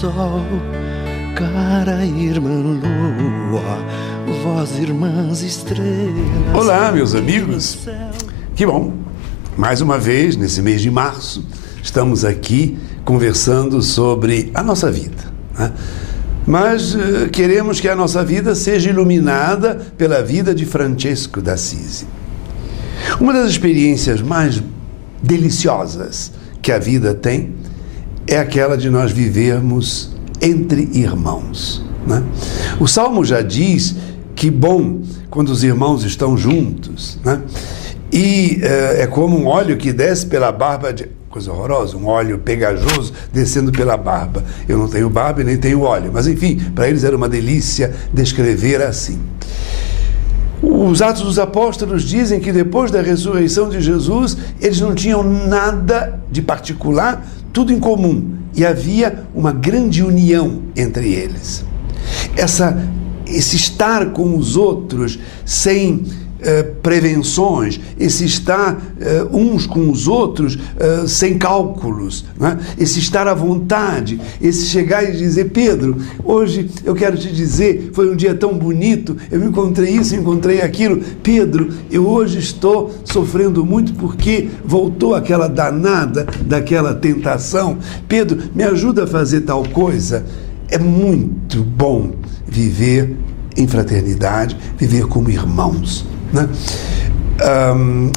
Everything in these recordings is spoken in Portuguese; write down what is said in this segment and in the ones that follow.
sol, cara irmã lua, vós irmãs estrelas. Olá, meus amigos. Que bom. Mais uma vez, nesse mês de março, estamos aqui conversando sobre a nossa vida, né? Mas queremos que a nossa vida seja iluminada pela vida de Francesco d'Assisi. Uma das experiências mais deliciosas que a vida tem é aquela de nós vivermos entre irmãos, né? O Salmo já diz que bom quando os irmãos estão juntos, né? E é como um óleo que desce pela barba de... Coisa horrorosa, um óleo pegajoso descendo pela barba. Eu não tenho barba e nem tenho óleo, mas enfim, para eles era uma delícia descrever assim. Os Atos dos Apóstolos dizem que depois da ressurreição de Jesus, eles não tinham nada de particular, tudo em comum, e havia uma grande união entre eles. Esse estar com os outros sem prevenções, esse estar uns com os outros sem cálculos, né? Esse estar à vontade, esse chegar e dizer: Pedro, hoje eu quero te dizer, foi um dia tão bonito, eu encontrei isso, encontrei aquilo. Pedro, eu hoje estou sofrendo muito porque voltou aquela danada daquela tentação. Pedro, me ajuda a fazer tal coisa. É muito bom viver em fraternidade, viver como irmãos, né?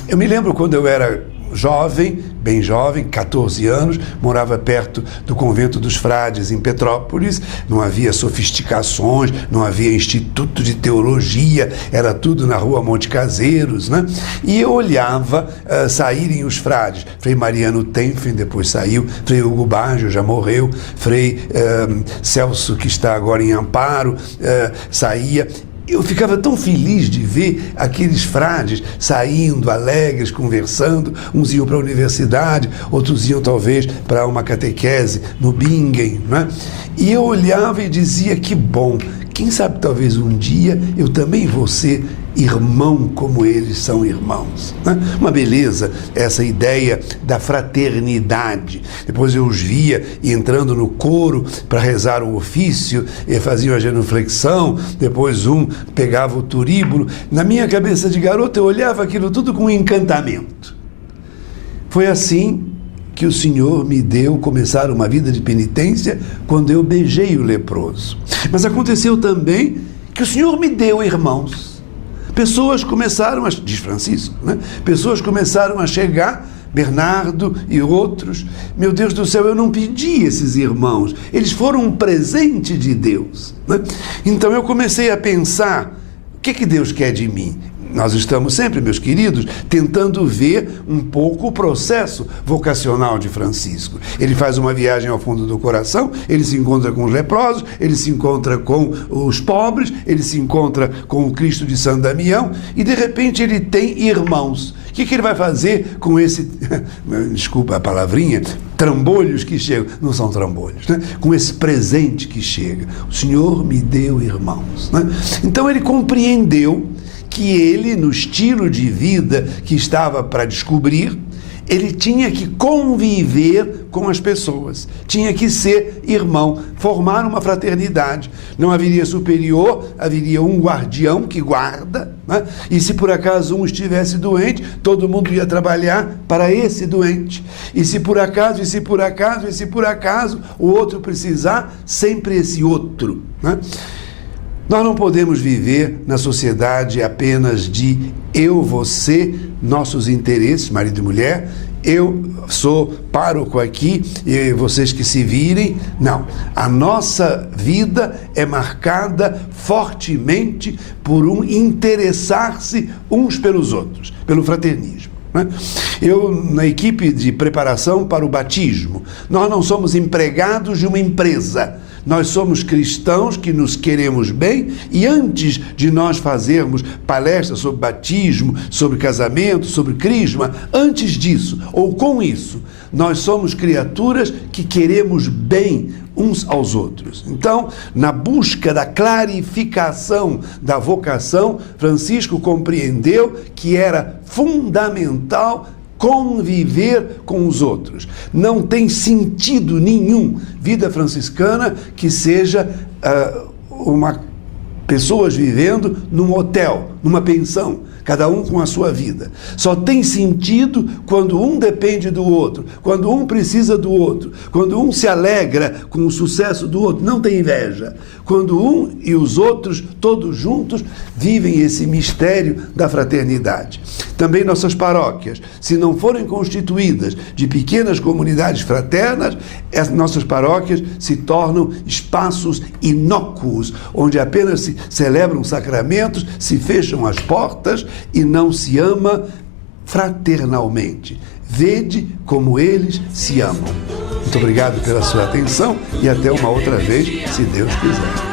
Eu me lembro quando eu era jovem, bem jovem, 14 anos, morava perto do convento dos frades em Petrópolis, não havia sofisticações, não havia instituto de teologia, era tudo na rua Monte Caseiros, né? E eu olhava saírem os frades, Frei Mariano Tenfen depois saiu, Frei Hugo Baggio já morreu, Frei Celso, que está agora em Amparo, saía. Eu ficava tão feliz de ver aqueles frades saindo, alegres, conversando. Uns iam para a universidade, outros iam talvez para uma catequese no Bingen, né? E eu olhava e dizia: que bom, quem sabe talvez um dia eu também vou ser irmão como eles são irmãos, né? Uma beleza essa ideia da fraternidade. Depois eu os via entrando no coro para rezar o ofício, e faziam a genuflexão, depois um pegava o turíbulo. Na minha cabeça de garoto eu olhava aquilo tudo com encantamento. Foi assim que o Senhor me deu começar uma vida de penitência quando eu beijei o leproso. Mas aconteceu também que o Senhor me deu irmãos. Pessoas começaram diz Francisco, né? Pessoas começaram a chegar, Bernardo e outros. Meu Deus do céu, eu não pedi esses irmãos, eles foram um presente de Deus, né? Então eu comecei a pensar: o que Deus quer de mim? Nós estamos sempre, meus queridos, tentando ver um pouco o processo vocacional de Francisco. Ele faz uma viagem ao fundo do coração, ele se encontra com os leprosos, ele se encontra com os pobres, ele se encontra com o Cristo de São Damião e, de repente, ele tem irmãos. O que ele vai fazer com esse, desculpa a palavrinha, trambolhos que chegam? Não são trambolhos, né? Com esse presente que chega. O Senhor me deu irmãos, né? Então ele compreendeu que ele, no estilo de vida que estava para descobrir, ele tinha que conviver com as pessoas, tinha que ser irmão, formar uma fraternidade. Não haveria superior, haveria um guardião que guarda, né? E se por acaso um estivesse doente, todo mundo ia trabalhar para esse doente. E se por acaso o outro precisar, sempre esse outro, né? Nós não podemos viver na sociedade apenas de eu, você, nossos interesses, marido e mulher, eu sou pároco aqui e vocês que se virem. Não, a nossa vida é marcada fortemente por um interessar-se uns pelos outros, pelo fraternismo, né? Eu, na equipe de preparação para o batismo, nós não somos empregados de uma empresa. Nós somos cristãos que nos queremos bem e antes de nós fazermos palestras sobre batismo, sobre casamento, sobre crisma, antes disso ou com isso, nós somos criaturas que queremos bem uns aos outros. Então, na busca da clarificação da vocação, Francisco compreendeu que era fundamental conviver com os outros. Não tem sentido nenhum vida franciscana que seja pessoas vivendo num hotel, numa pensão, cada um com a sua vida. Só tem sentido quando um depende do outro, quando um precisa do outro, quando um se alegra com o sucesso do outro, não tem inveja. Quando um e os outros, todos juntos, vivem esse mistério da fraternidade. Também nossas paróquias, se não forem constituídas de pequenas comunidades fraternas, as nossas paróquias se tornam espaços inócuos, onde apenas se celebram sacramentos, se fecham as portas e não se ama fraternalmente. Vede como eles se amam. Muito obrigado pela sua atenção e até uma outra vez, se Deus quiser.